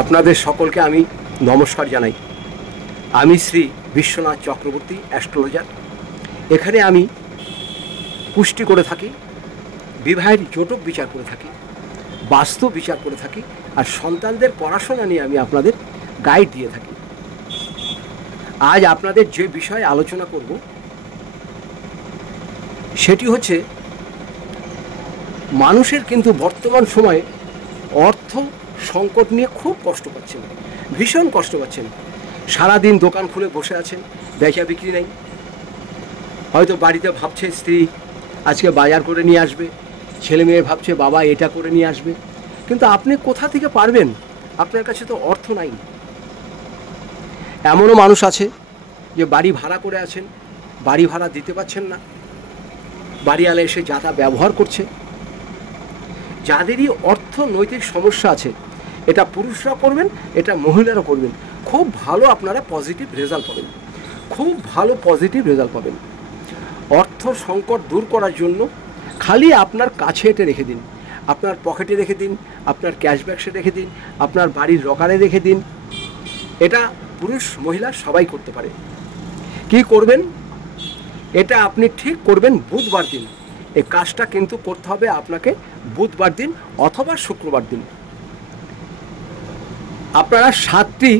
আপনাদের সকলকে আমি নমস্কার জানাই। আমি শ্রী বিশ্বনাথ চক্রবর্তী অ্যাস্ট্রোলজার। এখানে আমি পুষ্টি করে থাকি, বিবাহের জটক বিচার করে থাকি, বাস্তু বিচার করে থাকি, আর সন্তানদের পড়াশোনা নিয়ে আমি আপনাদের গাইড দিয়ে থাকি। আজ আপনাদের যে বিষয়ে আলোচনা করব সেটি হচ্ছে, মানুষের কিন্তু বর্তমান সময়ে অর্থ সংকট নিয়ে খুব কষ্ট পাচ্ছেন, ভীষণ কষ্ট পাচ্ছেন। সারাদিন দোকান খুলে বসে আছেন, বেচা বিক্রি নেই। হয়তো বাড়িতে ভাবছে স্ত্রী আজকে বাজার করে নিয়ে আসবে, ছেলে মেয়ে ভাবছে বাবা এটা করে নিয়ে আসবে, কিন্তু আপনি কোথা থেকে পারবেন? আপনার কাছে তো অর্থ নাই। এমনও মানুষ আছে যে বাড়ি ভাড়া করে আছেন, বাড়ি ভাড়া দিতে পারছেন না, বাড়িওয়ালা এসে যাতা ব্যবহার করছে। যাদেরই অর্থনৈতিক সমস্যা আছে, এটা পুরুষরা করবেন, এটা মহিলারা করবেন, খুব ভালো আপনারা পজিটিভ রেজাল্ট পাবেন, খুব ভালো পজিটিভ রেজাল্ট পাবেন। অর্থ সংকট দূর করার জন্য খালি আপনার কাছে এটা রেখে দিন, আপনার পকেটে রেখে দিন, আপনার ক্যাশ বাক্সে রেখে দিন, আপনার বাড়ির লকারে রেখে দিন। এটা পুরুষ মহিলা সবাই করতে পারে। কি করবেন? এটা আপনি ঠিক করবেন বুধবার দিন। এই কাজটা কিন্তু করতে হবে আপনাকে বুধবার দিন অথবা শুক্রবার দিন। আপনারা 7টি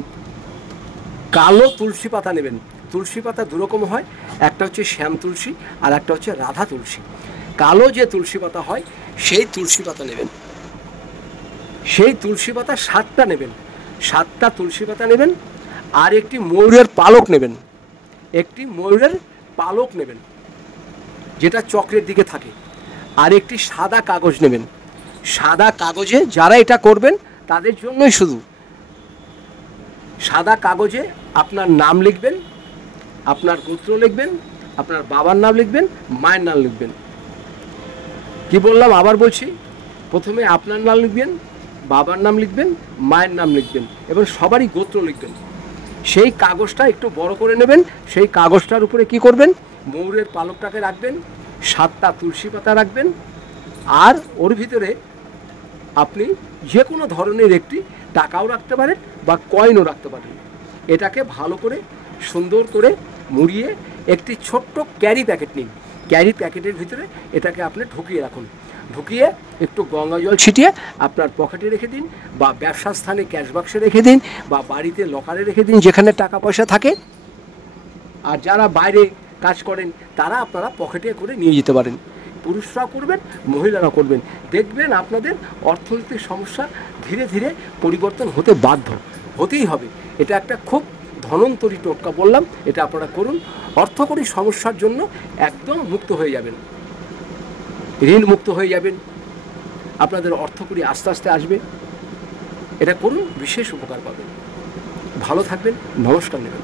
কালো তুলসী পাতা নেবেন। তুলসী পাতা দুরকম হয়, একটা হচ্ছে শ্যাম তুলসী আর একটা হচ্ছে রাধা তুলসী। কালো যে তুলসী পাতা হয় সেই তুলসী পাতা নেবেন। সেই তুলসী পাতা 7টা নেবেন, 7টা তুলসী পাতা নেবেন। আর একটি ময়ূরের পালক নেবেন, একটি ময়ূরের পালক নেবেন যেটা চক্রের দিকে থাকে। আর একটি সাদা কাগজ নেবেন। সাদা কাগজে যারা এটা করবেন তাদের জন্যই শুধু, সাদা কাগজে আপনার নাম লিখবেন, আপনার গোত্র লিখবেন, আপনার বাবার নাম লিখবেন, মায়ের নাম লিখবেন। কি বললাম আবার বলছি, প্রথমে আপনার নাম লিখবেন, বাবার নাম লিখবেন, মায়ের নাম লিখবেন এবং সবারই গোত্র লিখবেন। সেই কাগজটা একটু বড় করে নেবেন। সেই কাগজটার উপরে কি করবেন? ময়ূরের পালকটাকে রাখবেন, 7টা তুলসী পাতা রাখবেন, আর ওর ভিতরে আপনি যে কোনো ধরনের একটি টাকাও রাখতে পারেন বা কয়েনও রাখতে পারেন। এটাকে ভালো করে সুন্দর করে মুড়িয়ে একটি ছোট্ট ক্যারি প্যাকেট নিন। ক্যারি প্যাকেটের ভিতরে এটাকে আপনি ঢুকিয়ে রাখুন। ঢুকিয়ে একটু গঙ্গা জল ছিটিয়ে আপনার পকেটে রেখে দিন, বা ব্যবসা স্থানে ক্যাশ বাক্সে রেখে দিন, বা বাড়িতে লকারে রেখে দিন যেখানে টাকা পয়সা থাকে। আর যারা বাইরে কাজ করেন তারা আপনারা পকেটে করে নিয়ে যেতে পারেন। পুরুষরা করবেন, মহিলারা করবেন। দেখবেন আপনাদের অর্থনৈতিক সমস্যা ধীরে ধীরে পরিবর্তন হতে বাধ্য, হতেই হবে। এটা একটা খুব ধনন্তরী টোটকা বললাম, এটা আপনারা করুন। অর্থকরী সমস্যার জন্য একদম মুক্ত হয়ে যাবেন, ঋণ মুক্ত হয়ে যাবেন, আপনাদের অর্থকরী আস্তে আস্তে আসবে। এটা করুন, বিশেষ উপকার পাবেন। ভালো থাকবেন, নমস্কার নেবেন।